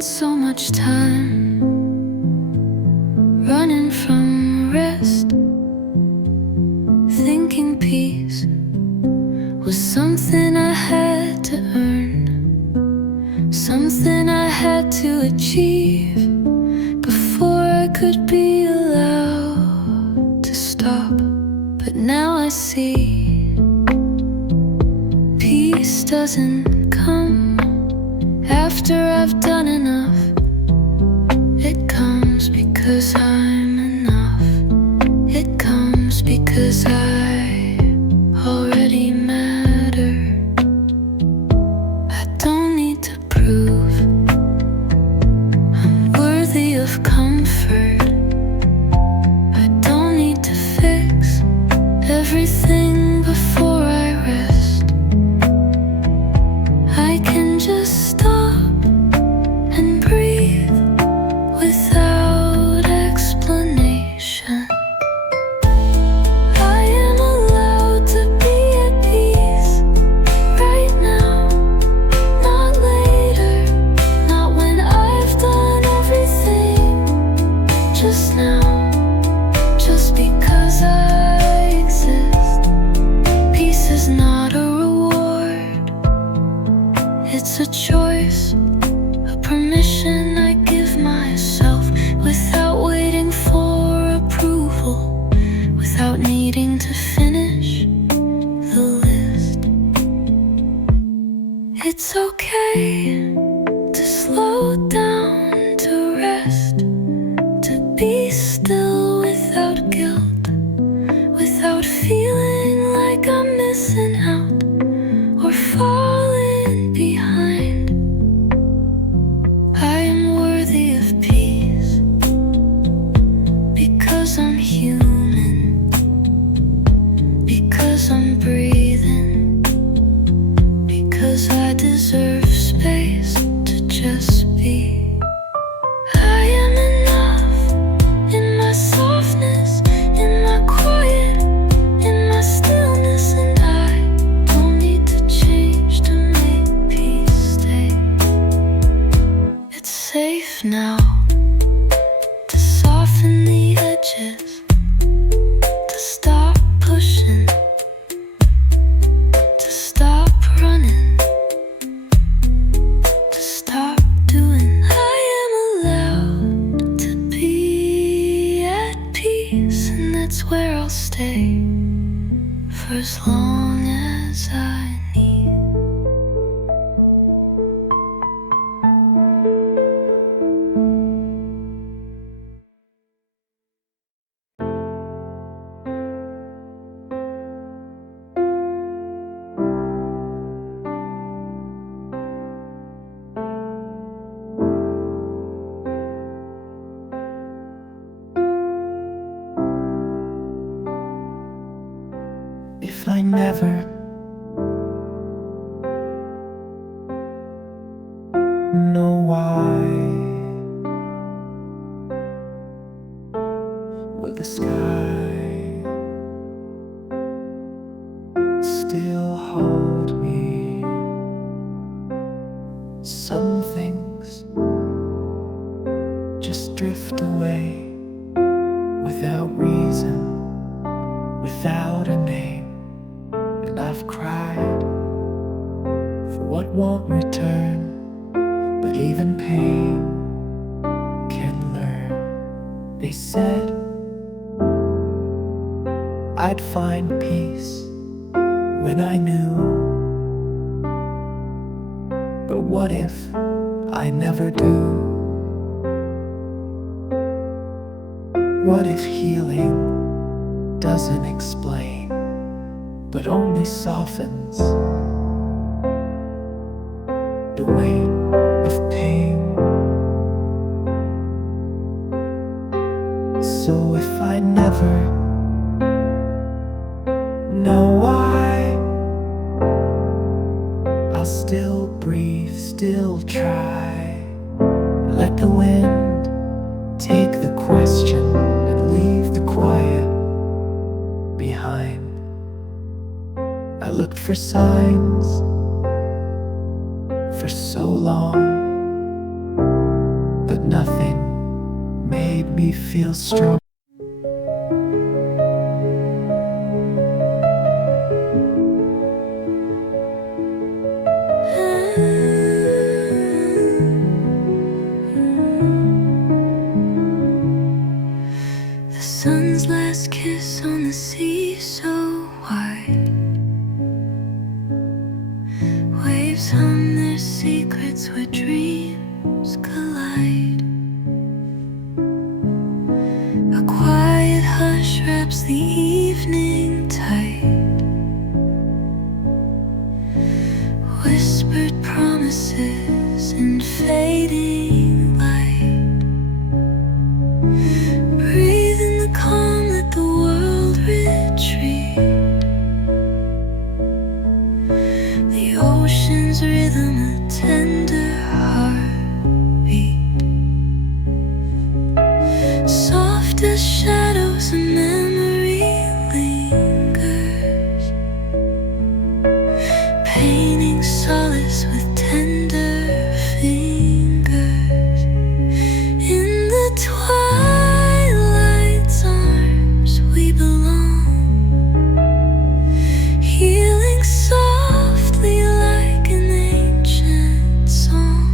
spent so much time running from rest, thinking peace was something I had to earn, something I had to achieve before I could be allowed to stop. But now I see peace doesn't come after I've done enough. It comes because I'm enough. It comes because I already matter. I don't need to prove I'm worthy of comfort. I don't need to fix everything before I rest. I can just stop and breathe without explanation. I am allowed to be at peace right now, not later, not when I've done everything, just now, just because I exist. Peace is not a reward, it's a choice, a permission I give myself without waiting for approval, without needing to finish the list. It's okay to slow down, to rest, to be still without guilt, without feeling like I'm missing out or falling behind. I am worthy of peace because I'm human, because I'm breathing, because I deserve space to just be. I am enough in my softness, in my quiet, in my stillness, and I don't need to change to make peace stay. It's safe now to soften the edges, to stop pushing, to stop running, to stop doing. I am allowed to be at peace, and that's where I'll stay for as long as I need. If I never know why, will the sky still hold me? Some things just drift away without reason, without a name. And I've cried for what won't return, but even pain can learn. They said I'd find peace when I knew, but what if I never do? What if healing doesn't explain, but only softens the weight of pain? So if I never know why, I'll still breathe, still try. Let the wind take the question and leave the quiet behind. I looked for signs for so long, but nothing made me feel strong. The sun's last kiss on the sea so wide. Waves hum their secrets where dreams collide. A quiet hush wraps the evening tight. Whispered promises in fading light. Breathe in the calm, let the world retreat. The ocean's rhythm, a tender heartbeat. Soft as shadows, a memory lingers, painting solace with tender fingers. In the twilight's arms we belong, healing softly like an ancient song.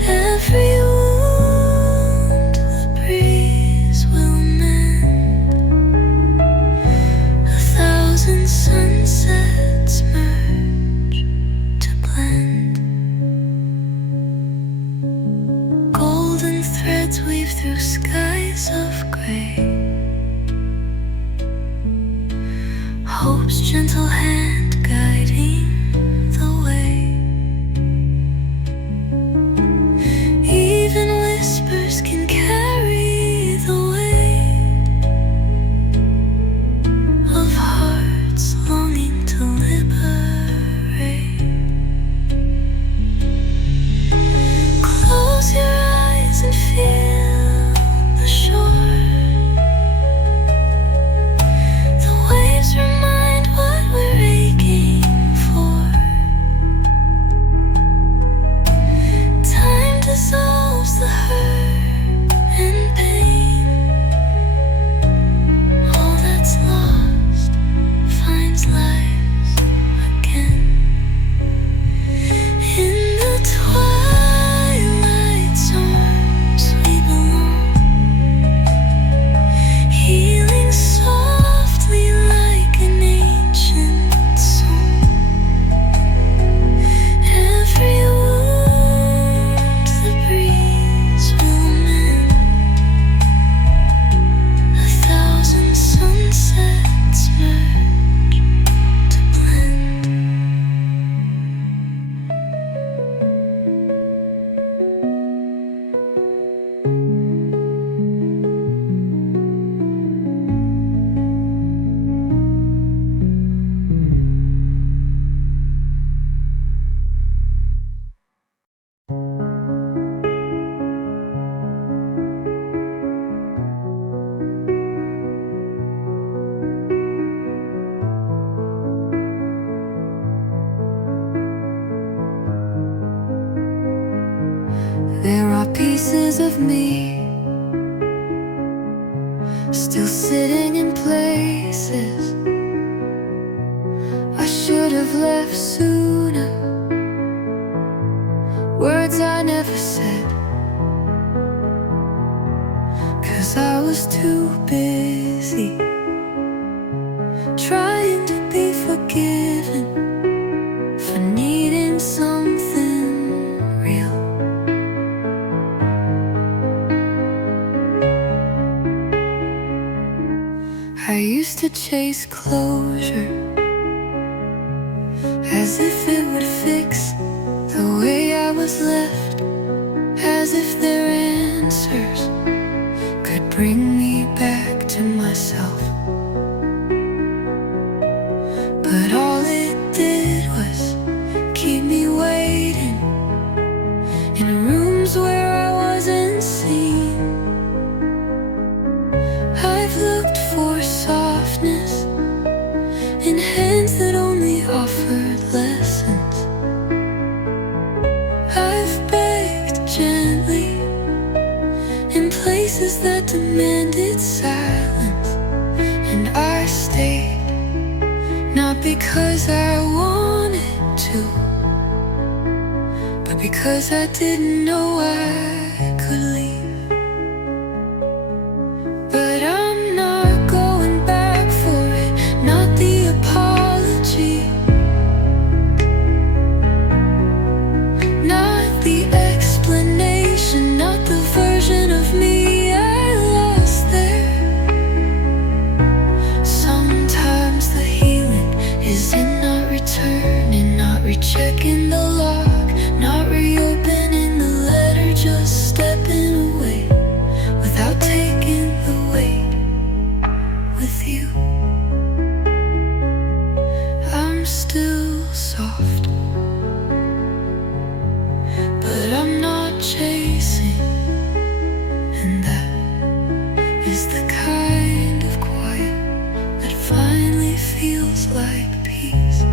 Every wound the breeze will mend, a thousand sunsets merge to blend. Golden threads weave through skies of gray. Hope's gentle hand guiding the way. Even whispers can carry the weight of hearts longing to liberate. Close your eyes and feel the shore. The waves remind what we're aching for. Time dissolves the hurt and pain. All that's lost finds lives again. In the twilight's arms we belong, healing softly like an ancient song. Every wound the breeze will mend, a thousand sunsets merge to blend. There are pieces of me still sitting in places I should have left sooner. Words I never said, 'cause I was too busy trying to be forgiven for needing something real. I used to chase closure as if it would fix the way I was left, as if their answers could bring me back to myself. But all it did was keep me waiting in rooms where I wasn't seen. I've looked for softness in hands that only offered lessons. I've begged voices that demanded silence, and I stayed, not because I wanted to, but because I didn't know I could leave. But I'm not going back for it, not the apology, not the explanation, not the version of me I lost there. Sometimes the healing is in not returning, not rechecking the lock, not reopening the letter, just stepping away without taking the weight with you. I'm still soft, but I'm not chasing, and that is the kind of quiet that finally feels like peace.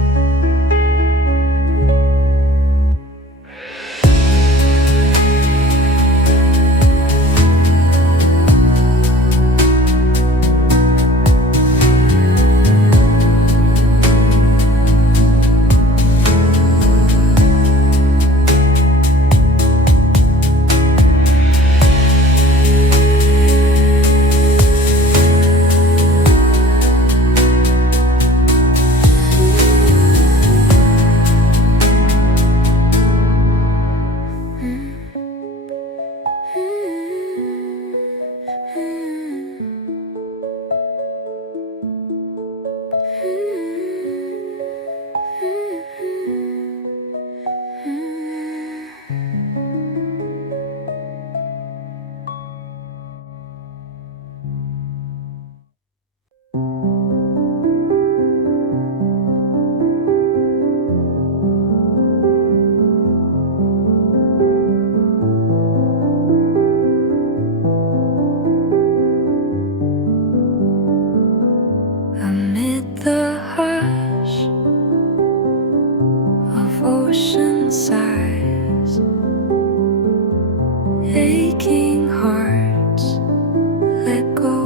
Amid the hush of ocean sighs, aching hearts let go,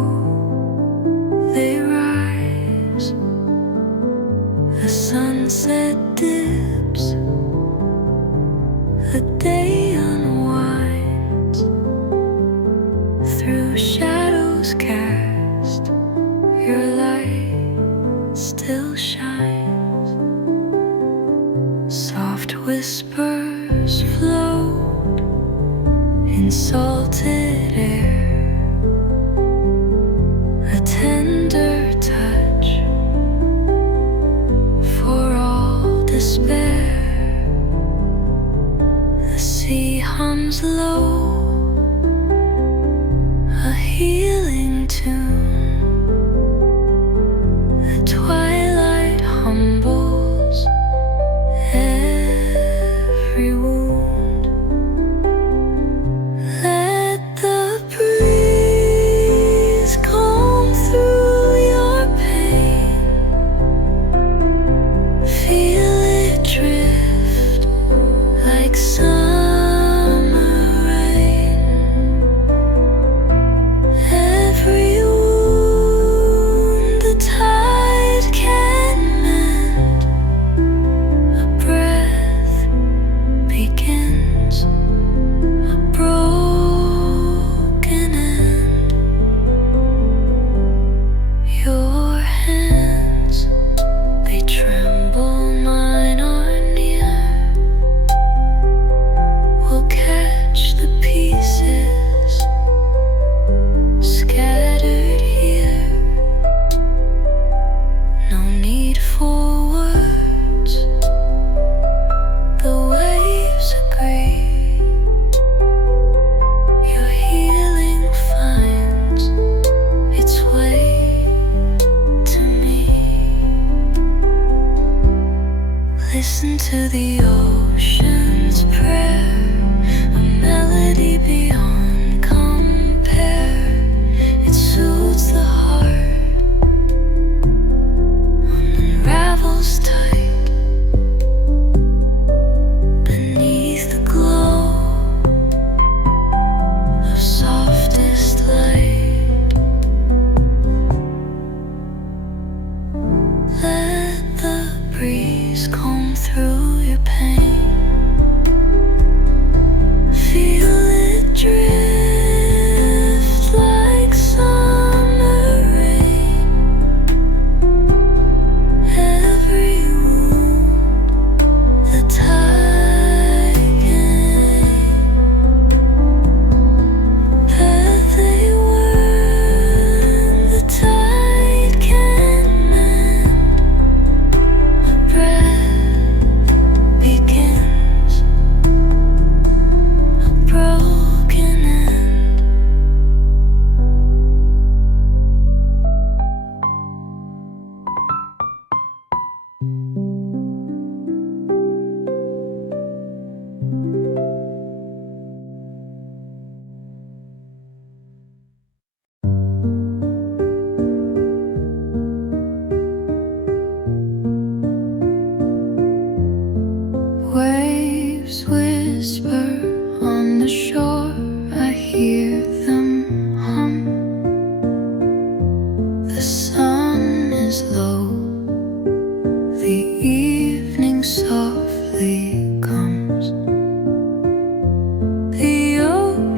they rise. The sunset dips, the day unwinds, through shadows cast, your light still shines. Soft whispers float in salted air, a tender touch for all despair. The sea hums low, a healing tune. The twilight humbles every wound. Let the breeze comb through your pain. Feel it drift like summer rain. Every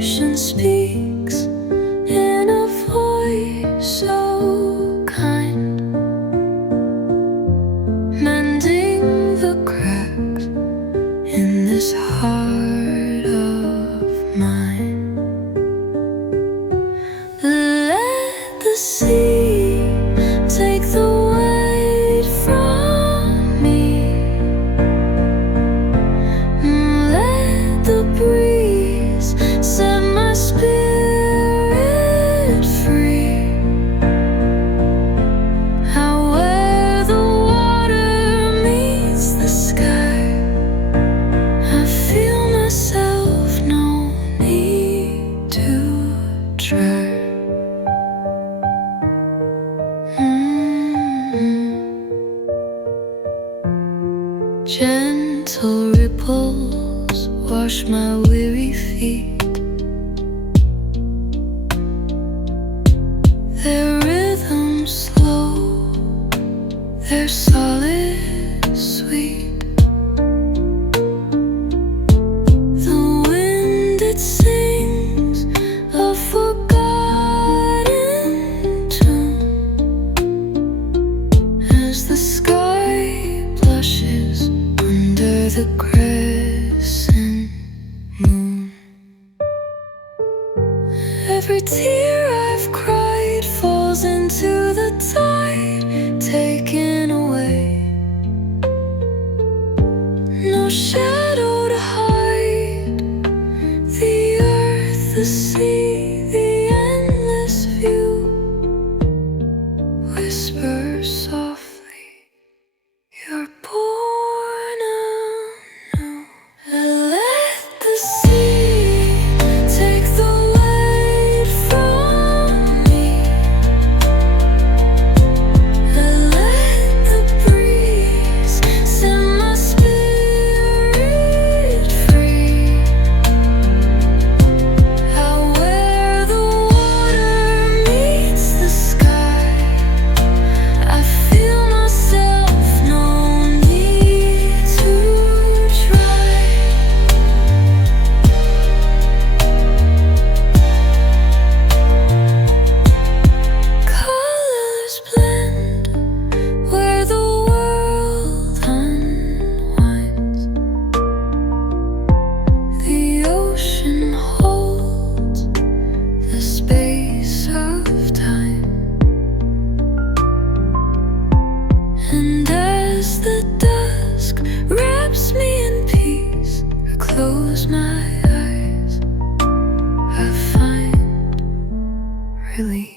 ocean speaks in a voice so kind, mending the cracks in this heart of mine. Let the sea take the weight from me. Let the breeze set my spirit free. Out where the water meets the sky, I feel myself, no need to try. Gentle ripples wash my weary feet. Their rhythm slow, their solid sweet. The wind it sings a forgotten tune as the sky blushes under the crescent moon. Every tear I've cried falls into the tide, taken away. No shadow to hide. The earth, the sea, the endless view whisper softly, you're born anew. Let the sea take the weight from me. Let the breeze set my spirit free. Out where the water meets the sky, I feel myself, no need to try. Colors blend where the world unwinds. The ocean holds the space of time. And as the dusk wraps me in peace, I close my eyes, I find release.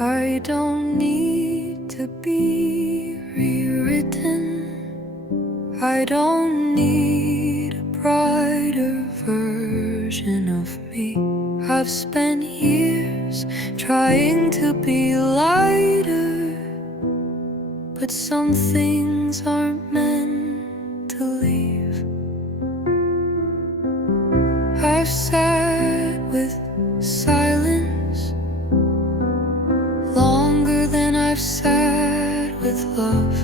I don't need to be rewritten. I don't need a brighter version of me. I've spent years trying to be lighter, but some things aren't meant to leave. I've sat with silence longer than I've sat with love,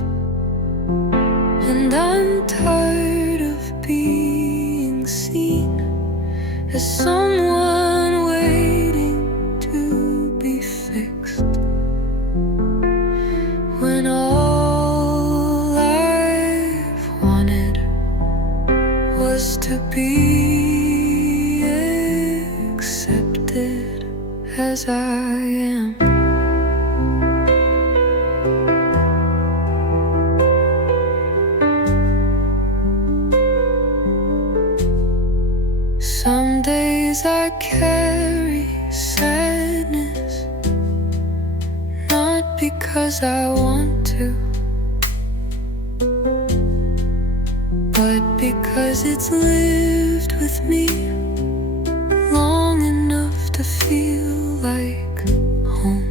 and I'm tired of being seen as someone waiting to be fixed, when all I've wanted was to be accepted as I am. Some days I carry sadness, not because I want to, but because it's lived with me long enough to feel like home.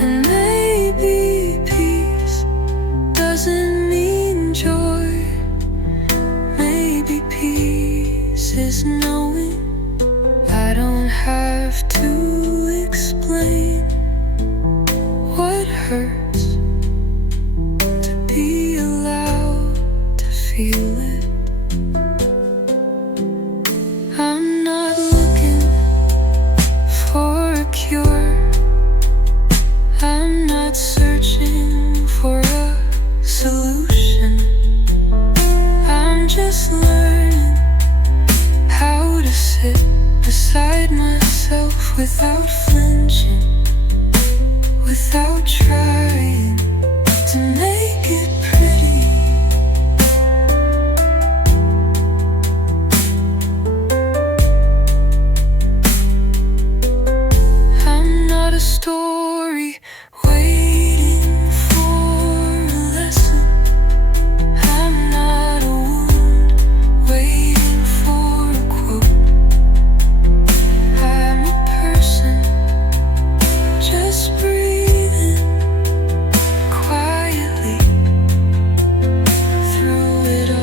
And maybe peace doesn't mean joy. Maybe peace is knowing I don't have to explain what hurts, to be allowed to feel it. I'm not looking for a cure. I'm not searching for a solution. I'm just learning how to sit beside myself without flinching, without trying to make it pretty. I'm not a story waiting for a lesson. I'm not a wound waiting for a quote. I'm a person just breathing quietly through it all.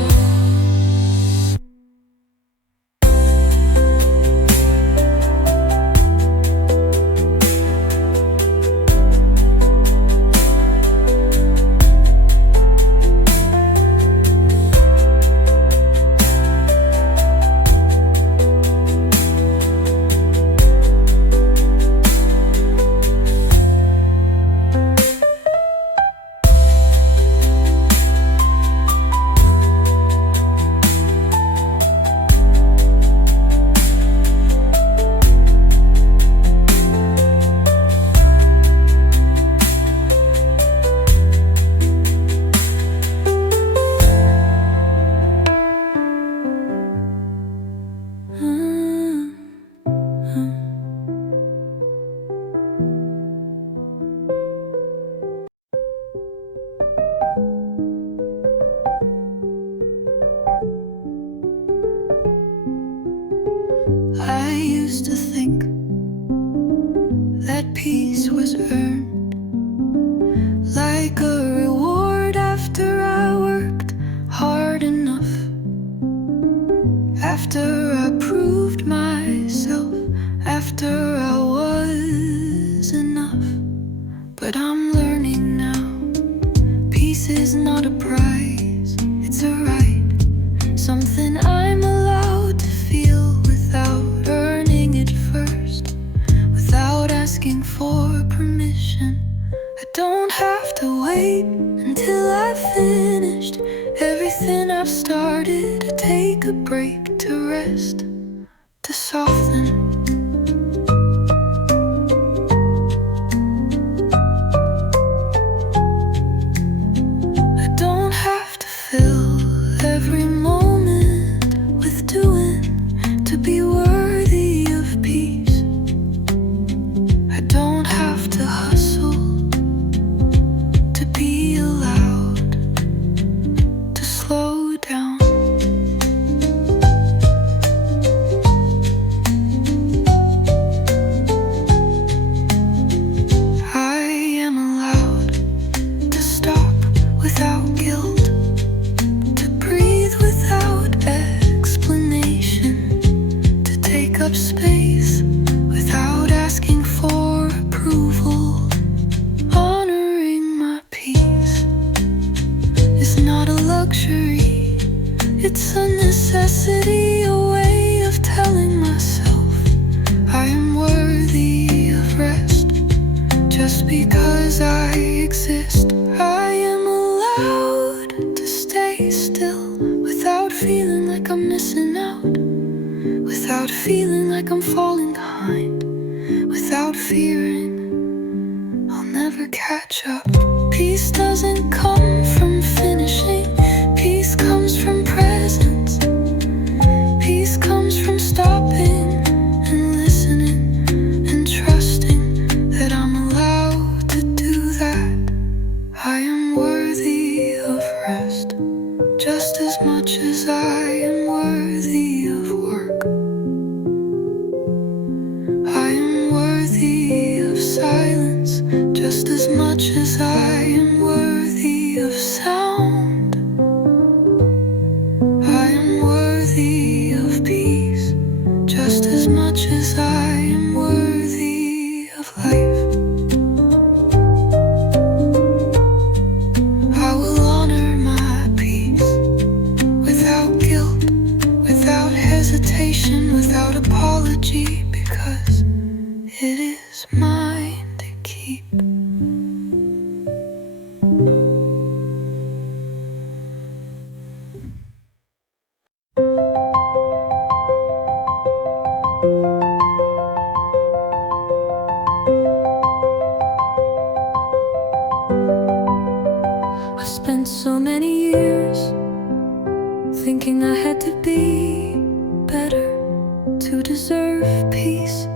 I used to think that peace was earned, like a reward after I worked hard enough, after I proved myself, after I was enough. But I'm learning now, peace is not a prize, it's a right, something I'm allowed to feel without earning it first, without asking for permission. I don't have to wait until I've finished everything I've started, to take a break, to rest, to soften. I don't have to fill every moment with doing to be worthy of peace. I don't have to hustle to be allowed to slow down. I am allowed to stop without guilt, to breathe without explanation, to take up space without asking for approval. Honoring my peace is not a luxury, it's a necessity, a way of telling myself I am worthy of rest. Just because I exist, I am allowed to stay still without feeling like I'm missing out, without feeling like I'm falling behind, without fearing I'll never catch up. Peace doesn't come from finishing, peace comes from presence, peace comes from stopping and listening and trusting. is mine to keep. I spent so many years thinking I had to be better to deserve peace,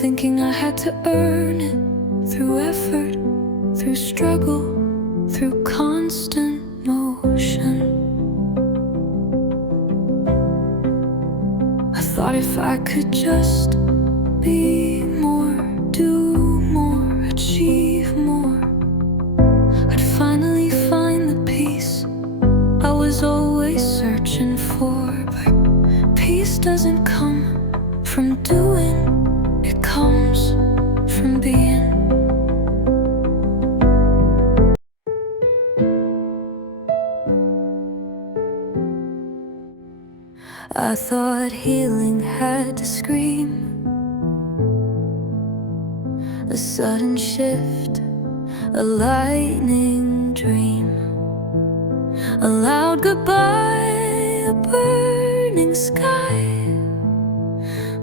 thinking I had to earn it through effort, through struggle, through constant motion. I thought if I could just be more, do more, achieve more, I'd finally find the peace I was always searching for. But peace doesn't come from doing, it comes from being. I thought healing had to scream, a sudden shift, a lightning dream, a loud goodbye, a burning sky.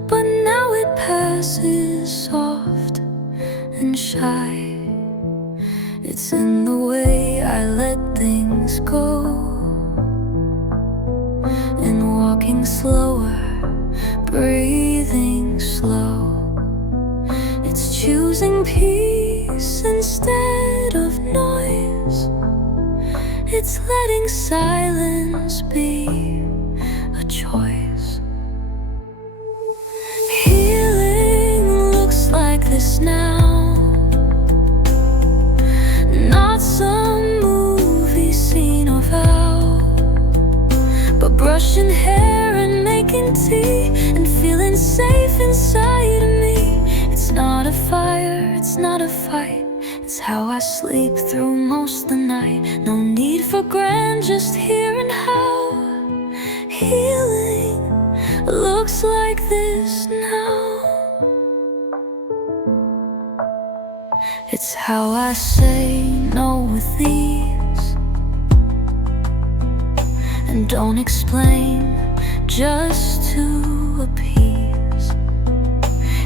But now it passes soft and shy. It's in the way I let things go, in walking slower, breathing slow. It's choosing peace instead of noise. It's letting silence be a choice. Healing looks like this now, not some movie scene or vow, but brushing hair and making tea and feeling safe inside of me. It's not a fire, it's not a fight, it's how I sleep through most of the night. No need for grand, just here and how. Healing looks like this now. It's how I say no with ease, and don't explain just to appease.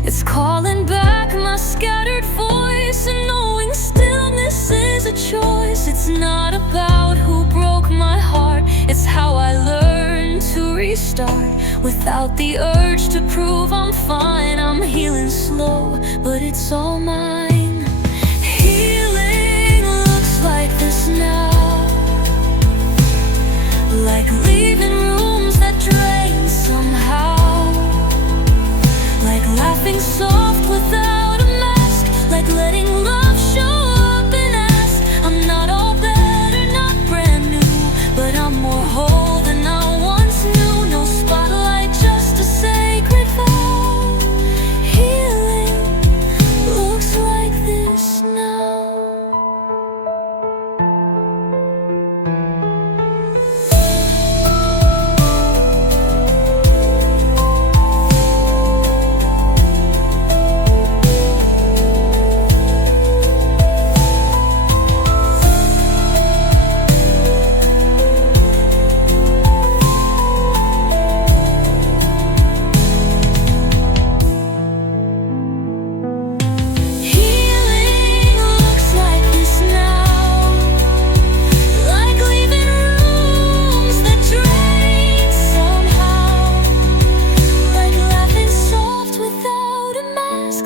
It's calling back my scattered voice and knowing stillness is a choice. It's not about who broke my heart, it's how I learned to restart without the urge to prove I'm fine. I'm healing slow, but it's all mine. Healing looks like this now, like leaving rooms that drain somehow, like laughing soft without a mask, like letting love show up and ask. I'm not all better, not brand new, but I'm more whole than I once knew. No spotlight, just a sacred vow. Healing looks like this now.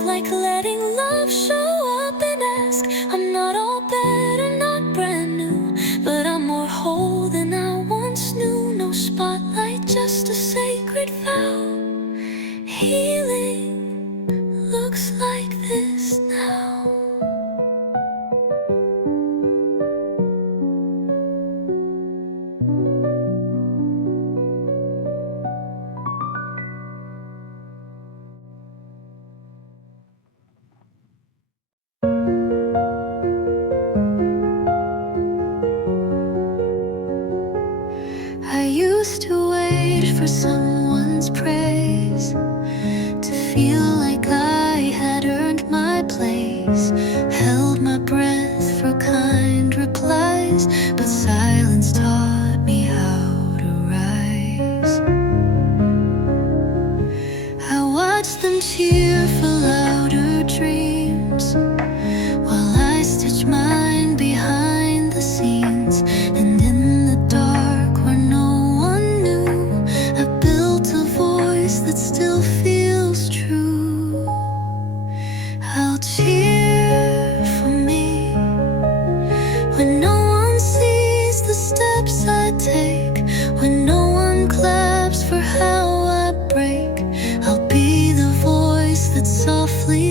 Like letting love show up and ask. I'm not all better, not brand new, but I'm more whole than I once knew. No spotlight, just a sacred vow. Healing looks like this now.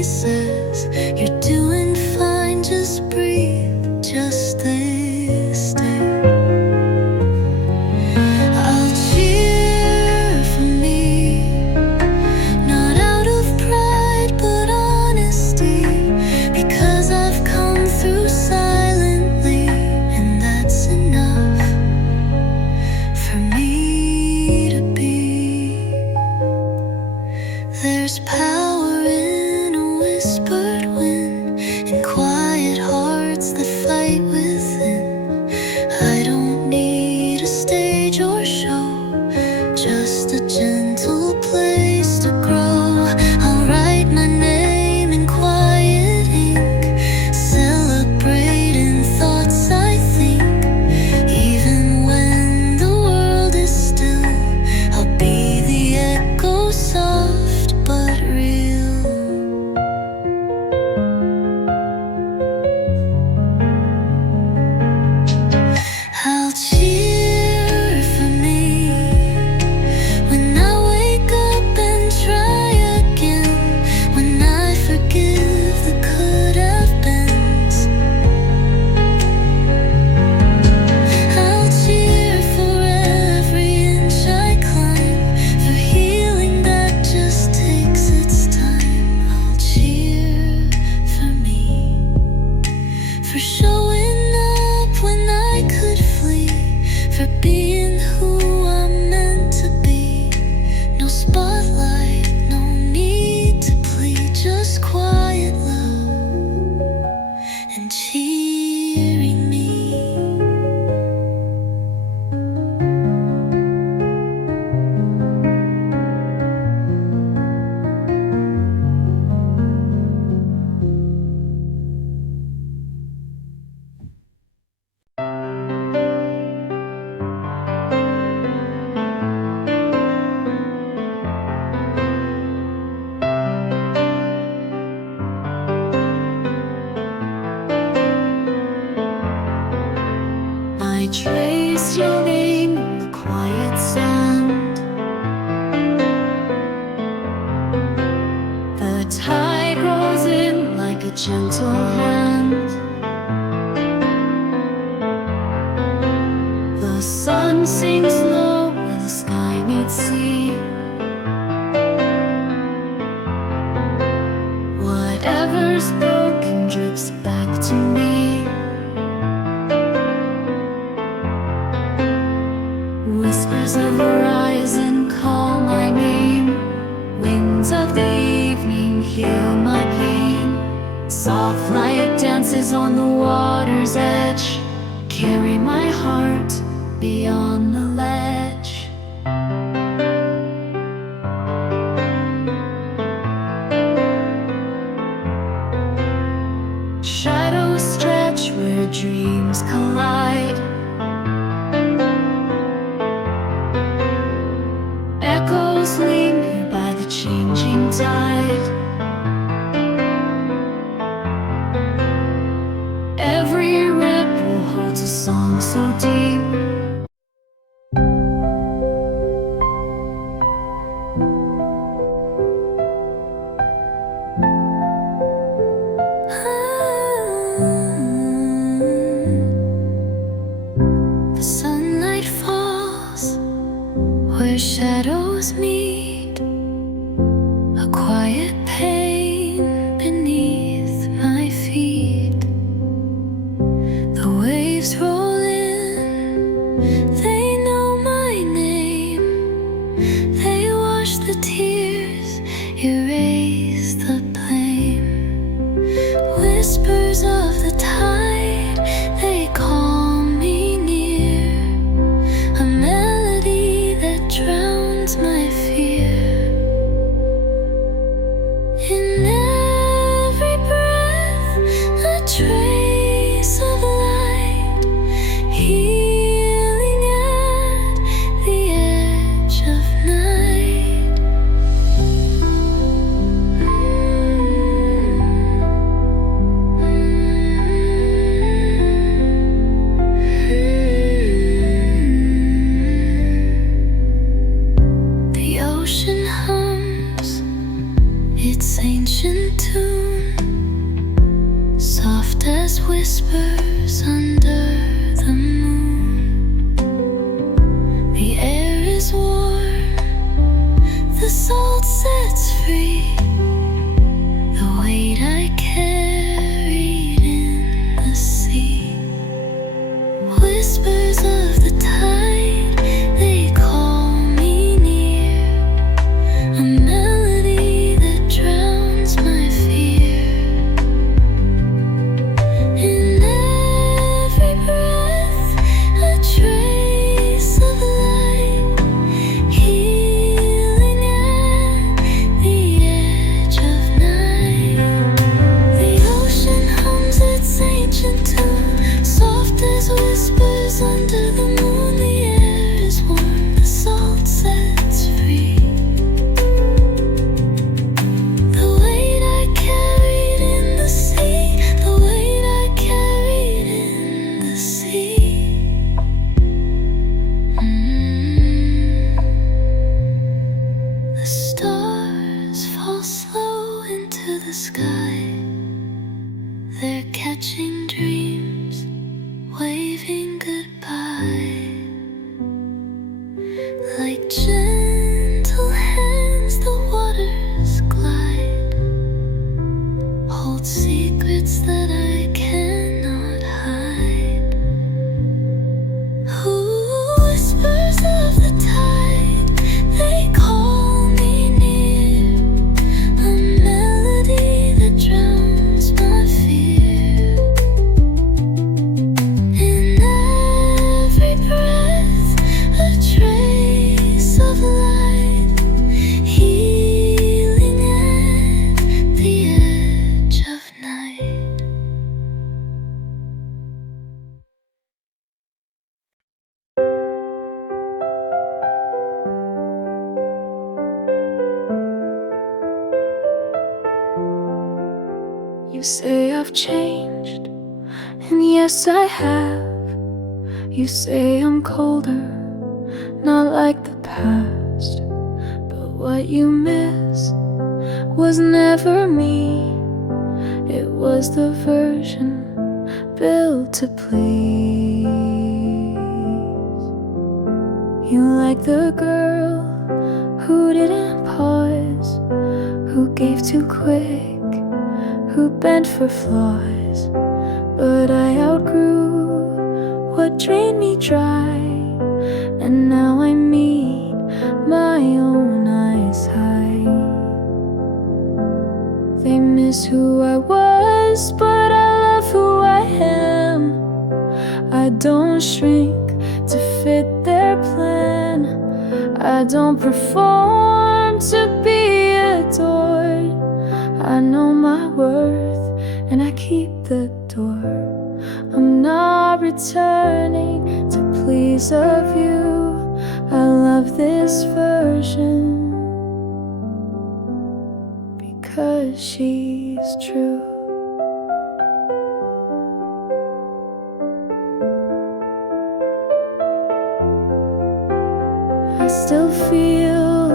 says you're doing fine, just breathe, just this day. I'll cheer for me, not out of pride but honesty, because I've come through silently, and that's enough for me to be. There's power in a whispered wind, in quiet hearts that fight within. I don't need a stage or show, just a gentle place to grow. I'll write my name in quiet ink, celebrating thoughts I think. Even when the world is still, I'll be the echo, soft but real. I'll cheer for me when I wake up and try again, when I forgive the could have beens. I'll cheer for every inch I climb, for healing that just takes its time. I'll cheer for me, for showing up when I could flee, for being who I'm meant to be. No spotlight, no need to plead, just quiet love and cheering me. I trace your name in the quiet sand. The tide rolls in like a gentle hand. The sun sinks low where the sky meets sea. Whatever's broken drips back to me. Whispers of horizon call my name. Winds of the evening heal my pain. Soft light dances on the water's edge. Carry my heart beyond the ledge. Shadows stretch where dreams collide. Echoes linger by the changing tide. Every ripple holds a song so deep. The sunlight falls where shadows meet, a quiet pain beneath my feet. The waves roll in, they know my name. They wash the tears, erase the blame. Whispers of the tide, they call me near, a melody that drowns my fear. In every breath, a trace of light, healing at the edge of night. whispers under the moon. The air is warm, the salt sets free. The weight I carried in the sea. Whispers of the tide, they call me near. A melody that drowns my fear. In every breath, a trace of light, healing at the edge of night. The ocean hums its ancient tune, soft as whispers under the moon. The air is warm, the salt sets free. The weight I carried in the sea, the weight I carried in the sea. The stars fall slow into the sky. They're catching dreams, waving goodbye. Like gentle hands, the waters glide. Hold secrets that I cannot hide. Ooh, whispers of the tide, they call me near. A melody that drowns my fear. In every breath, a trace of light, healing at the edge of night. You say I've changed, and yes I have. You say I'm colder, not like the past. But what you miss was never me. It was the version built to please. You like the girl who didn't pause, who gave too quick, who bent for flaws. But I outgrew what drained me dry, and now I meet my own eyes high. They miss who I was, but I love who I am. I don't shrink to fit their plan. I don't perform to be adored. I know my worth, and I keep the door. I'm not returning to please a view. I love this version because she's true. I still feel,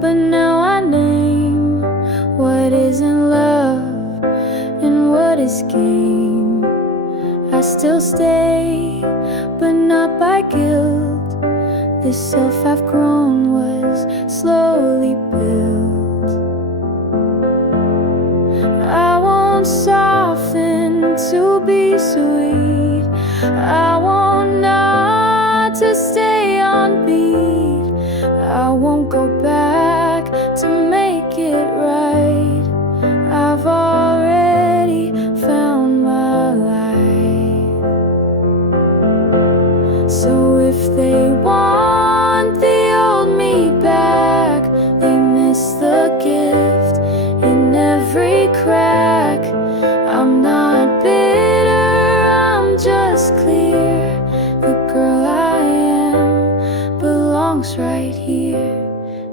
but now I name what isn't love and what is game. I still stay, but not by guilt. This self I've grown was slowly built. I won't soften to be sweet. I want not to stay on beat. I won't go back to make it right. I've already found my light. So if they want the old me back, they miss the gift in every crack. I'm not bitter, I'm just clear. The girl I am belongs right here.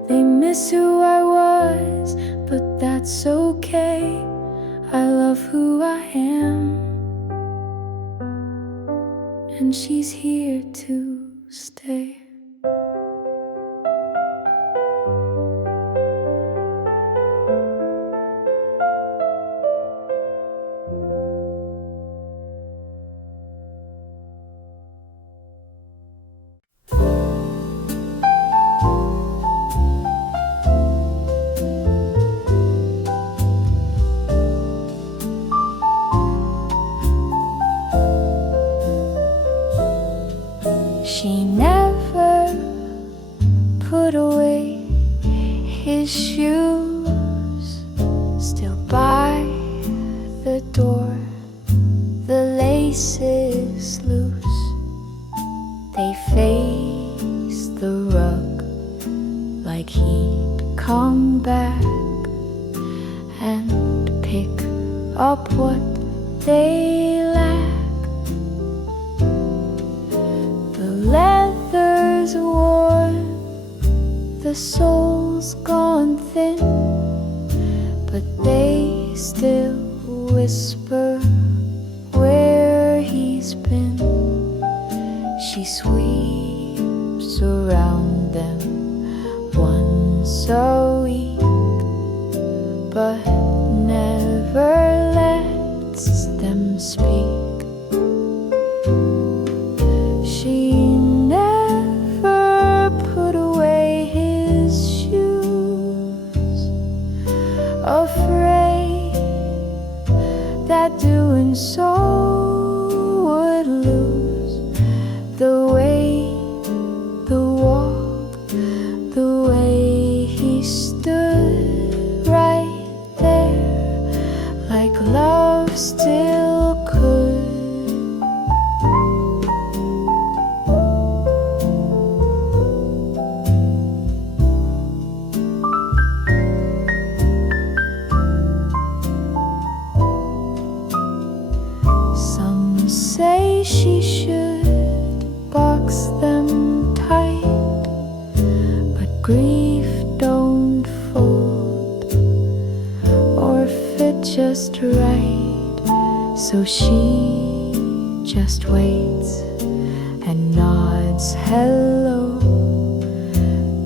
They miss who I was, but that's okay. I love who I am, and she's here to stay. the door, the lace is loose. They face the rug like he'd come back and pick up what they lack. The leather's worn, the sole's gone thin, but they still whisper where he's been. She sweeps around them once a week, but never lets them speak. She never put away his shoes, afraid that doing so would lose the way, the walk, the way he stood right there, like love still could. Some say she should box them tight, but grief don't fold or fit just right. So she just waits and nods hello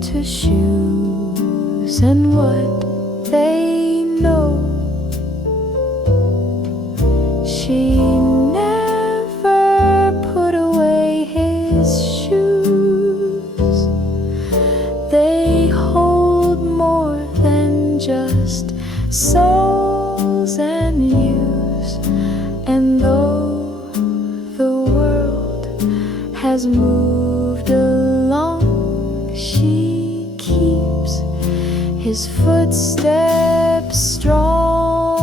to shoes and what they know. She never put away his shoes. They hold more than just soles and use. And though the world has moved along, she keeps his footsteps strong.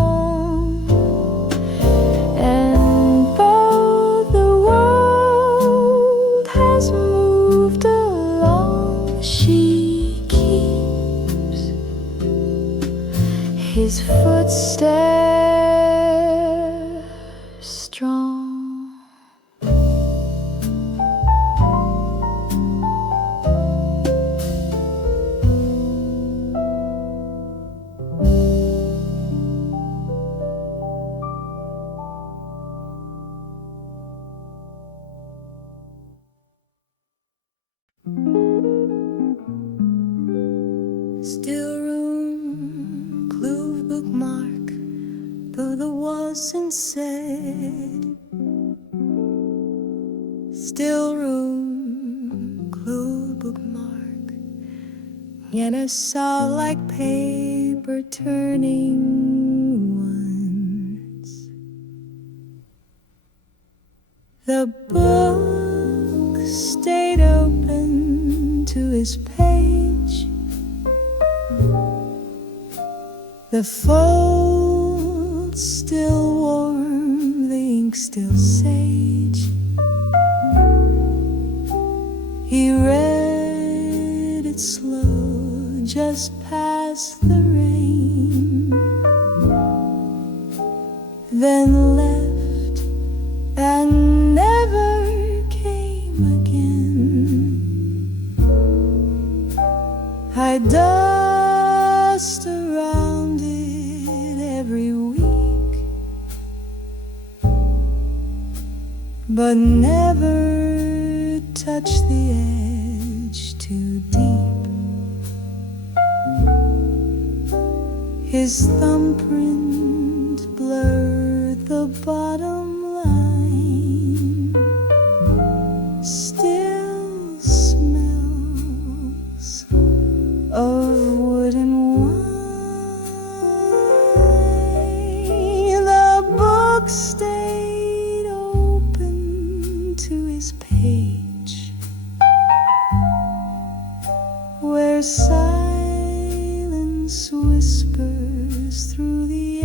And though the world has moved along, she keeps his footsteps strong. Still room, clue bookmark, though the wasn't said. Still room, clue bookmark, yet I saw like paper turning once. The book stayed open to his page. The folds still warm, the ink still sage. He read it slow, just past the rain, then left and never came again. I dust around it every week, but never touch the edge too deep. His thumbprint blurred the bottom line, still smells of wood and wine. The book stayed open to his page, where silence whispers through the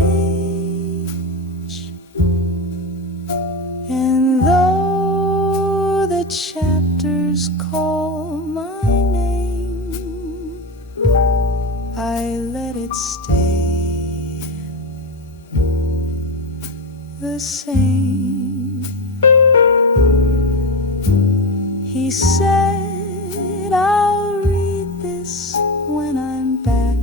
the same. He said, I'll read this when I'm back,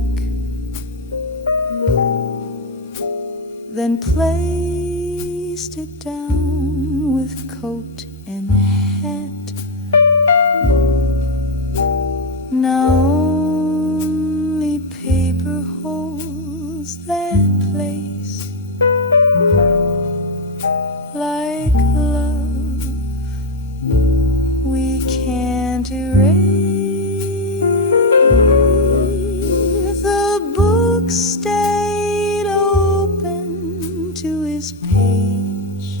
then placed it down with coat and hat. Now only paper holds that place, like love we can't erase. The book stayed open to his page,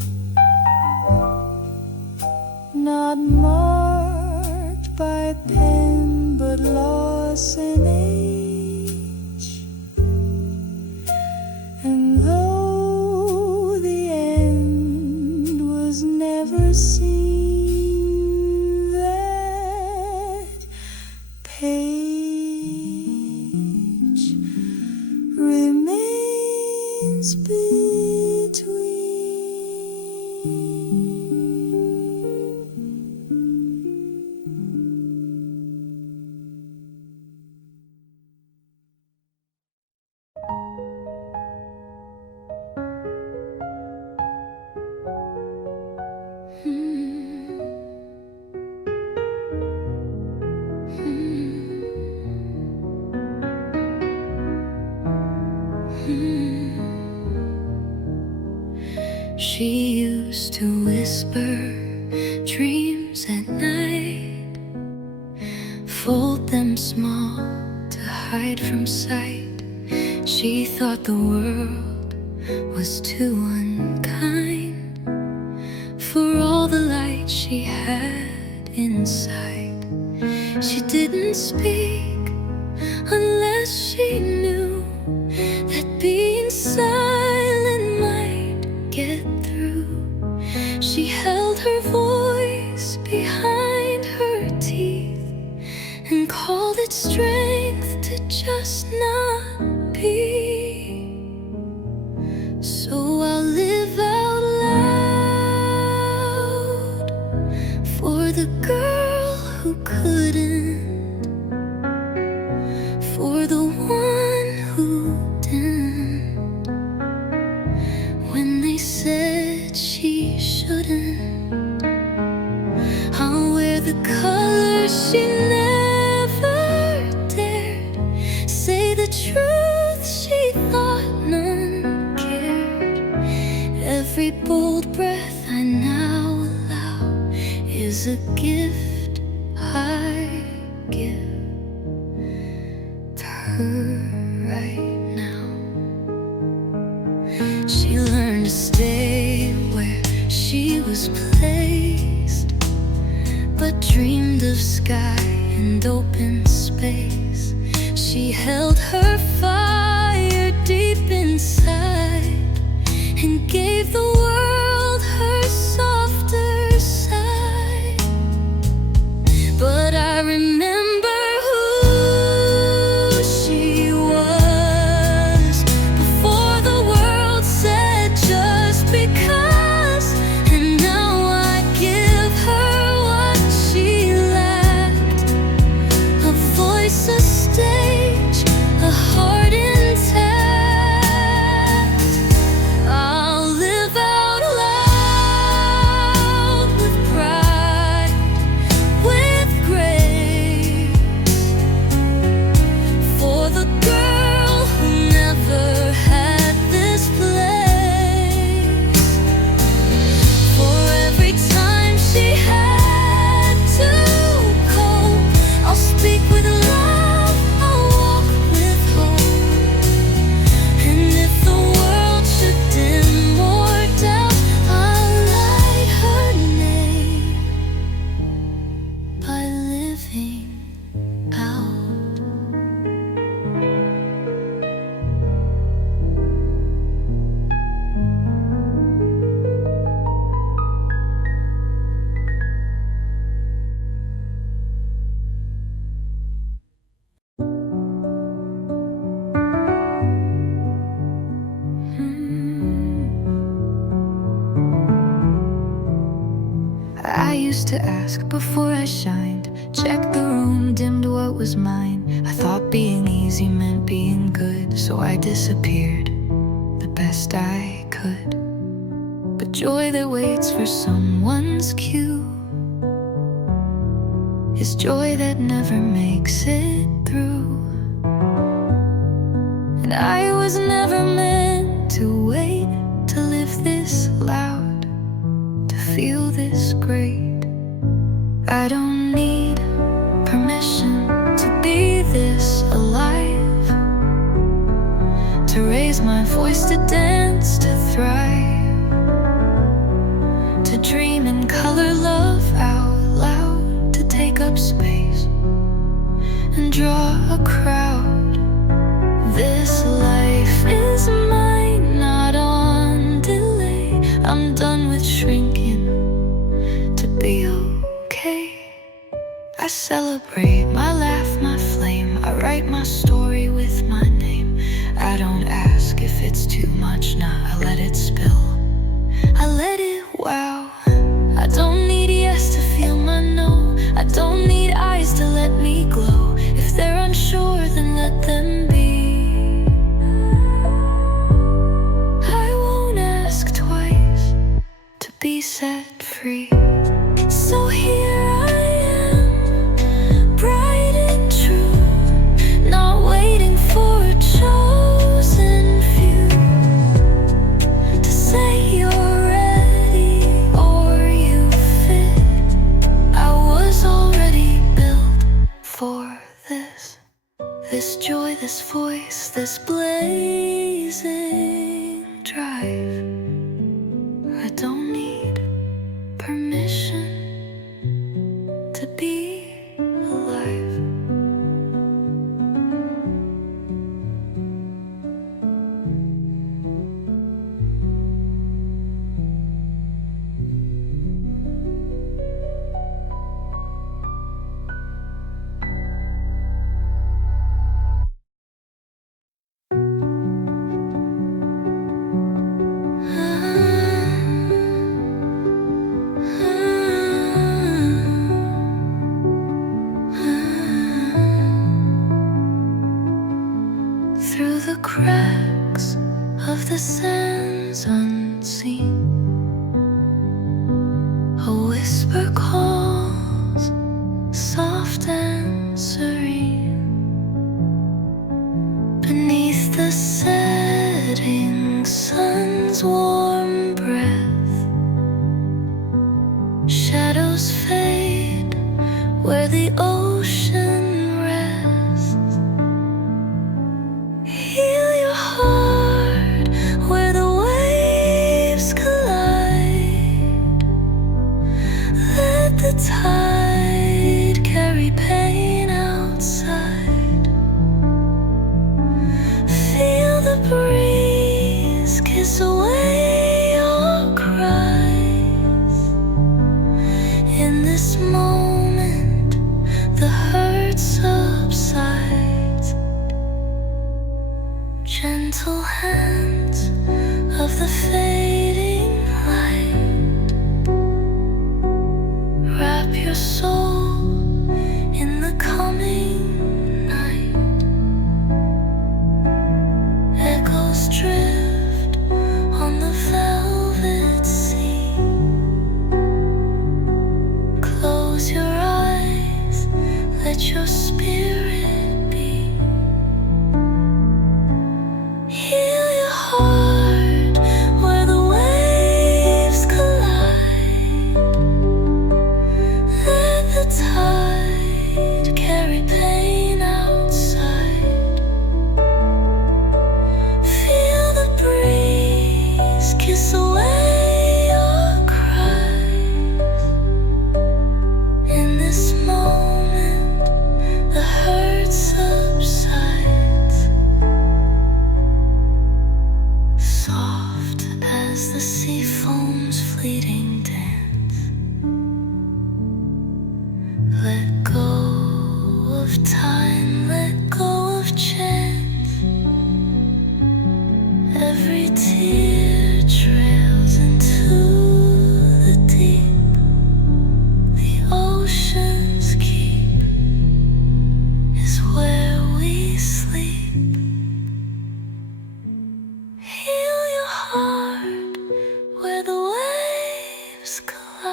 not marked by pen but loss and age. And though the end was never seen, that page remains between. She used to whisper dreams at night, fold them small to hide from sight. She thought the world was too unkind for all the light she had inside. She didn't speak unless she knew that being silent might get through. She held her voice behind her teeth and called it strength to just not be. So I'll live out loud for the girl who couldn't, for the one who didn't, when they said she shouldn't. I'll wear the colors she never dared, say the truth she thought none cared. Every bold breath I now allow is a gift I give to her right now. She learned to stay where she was placed, but dreamed of sky and open space. She held her fire deep inside and gave the world her softer side. But I remember who she was before the world said just because. And now I give her what she lacked, a voice, a stage, a heart intact. I'll live out used to ask before I shined. Checked the room, dimmed what was mine. I thought being easy meant being good, so I disappeared the best I could. But joy that waits for someone's cue is joy that never makes it through. And I was never meant to wait to live this loud, to feel this great. I don't need permission to be this alive, to raise my voice, to dance, to thrive, to dream in color, love out loud, to take up space and draw a crowd. This life is mine, not on delay. I'm done with shrinking to be okay. I celebrate my laugh, my flame. I write my story with my name. I don't ask if it's too much, nah, I let it spill. I let it wow. I don't need yes to feel my no. I don't need eyes to let me glow. If they're unsure, then let them be. I won't ask twice to be set free. So here I am, bright and true, not waiting for a chosen few to say you're ready or you fit. I was already built for this. This joy, this voice, this blazing drive. I don't need permission to be alive. Through the cracks of the sands unseen, a whisper calls, soft and serene. Beneath the setting sun's warm breath, shadows fade where the ocean rests. Heal your heart where the waves collide. Let the tide carry pain outside. Feel the breeze kiss away your cries. In this moment, the hurt subsides. Gentle hands of the fading light, wrap your soul in the coming night. Echoes drift on the velvet sea. Close your eyes, let your spirit be. Heal your heart where the waves collide. Let the tide carry pain outside. Feel the breeze kiss away your cries. In this moment, the hurt subsides. Soft as the sea foam's fleeting dance. Let go of time, let go of chance. Every tear trails into the deep.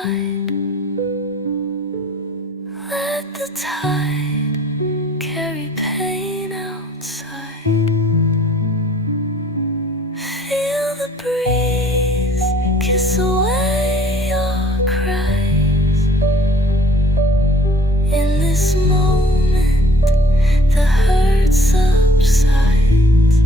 inside. Let the tide carry pain outside. Feel the breeze kiss away your cries. In this moment, the hurt subsides.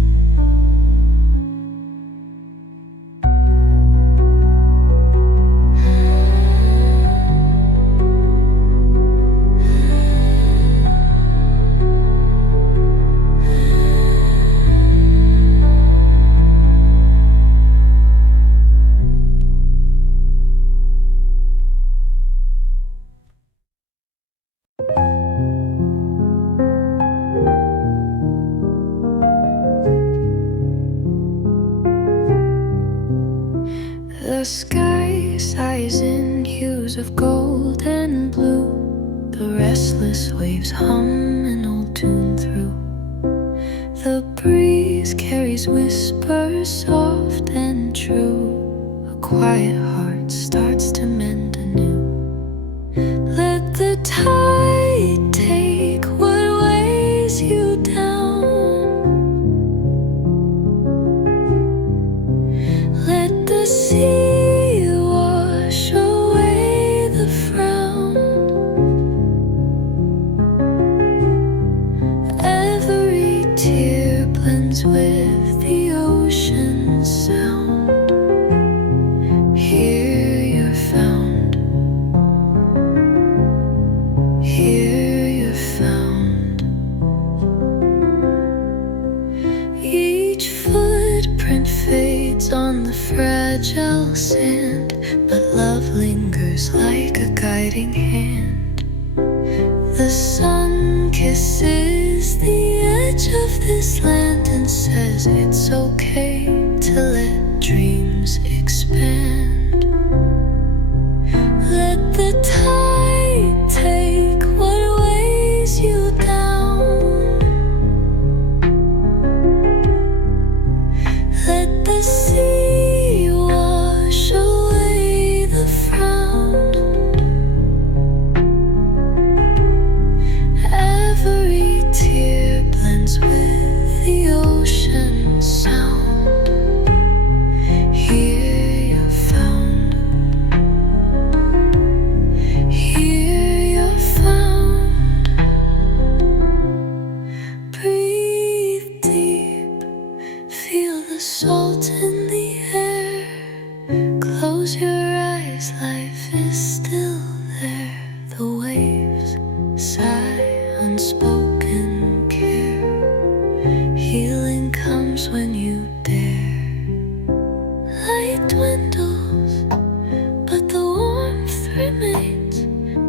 The sky sighs in hues of gold and blue. The restless waves hum an old tune through. The breeze carries whispers soft and true. A quiet heart starts to mend anew. Let the tide take what weighs you down. Let the sea wash away the frown. Every tear blends with the ocean's sound. Here you're found. Here you're found. Each footprint fades on the fragile sand, but love lingers like a guiding hand. The sun kisses the edge of this land and says it's okay to let dreams expand. Let the tide take what weighs you down. Let the sea wash away the frown. Every tear blends with the ocean's sound. Here you're found. Here you're found. Breathe deep. Feel the salt in the air. Close your eyes, life is still there. The waves sigh unspoken care. Healing comes when you dare. Light dwindles, but the warmth remains.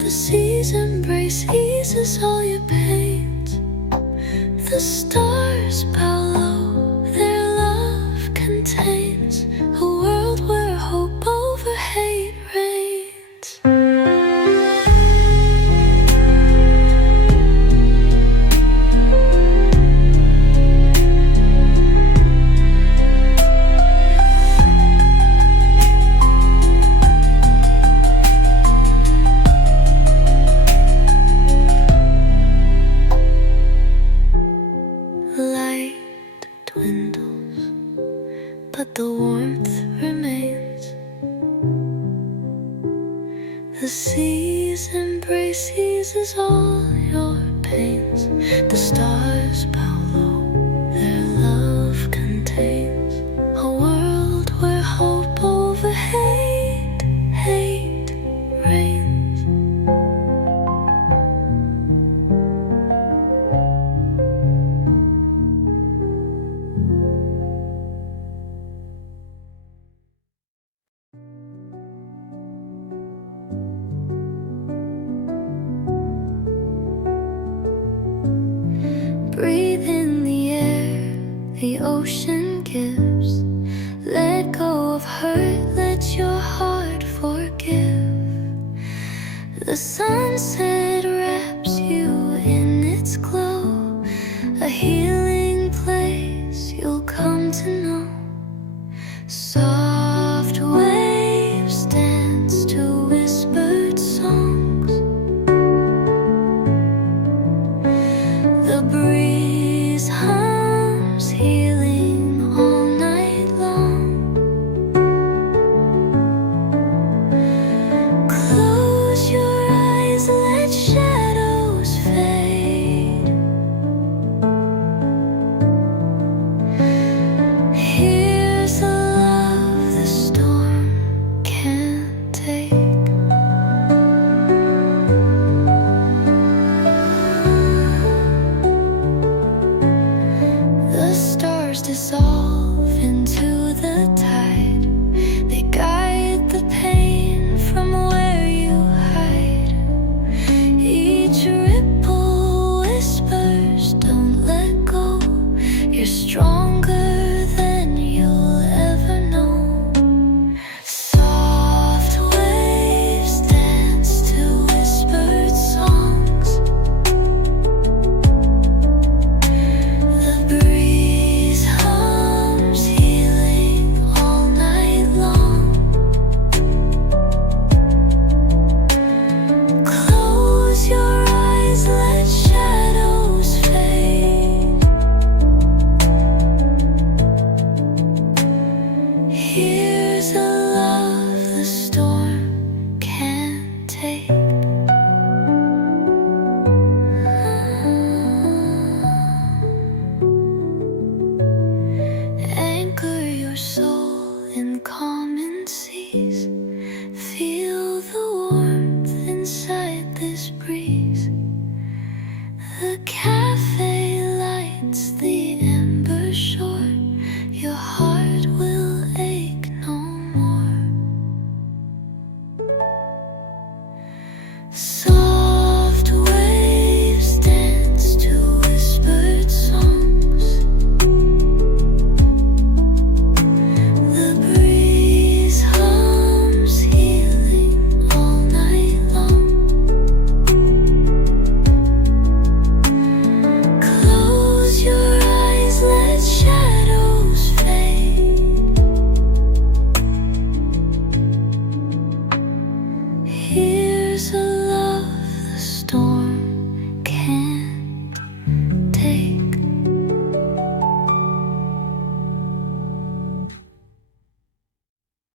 The sea's embrace eases all your pains. The stars bow low, their love contains a world where hope over hate reigns. Light dwindles, but the warmth remains. The sea's embrace eases all your pains. The stars bow low, their love contains a world where hope over hate reigns. Breathe in the air the ocean gives. Let go of hurt, let your heart forgive. The sunset wraps you in its glow, a healing place you'll come to know. Soft waves dance to whisper peace.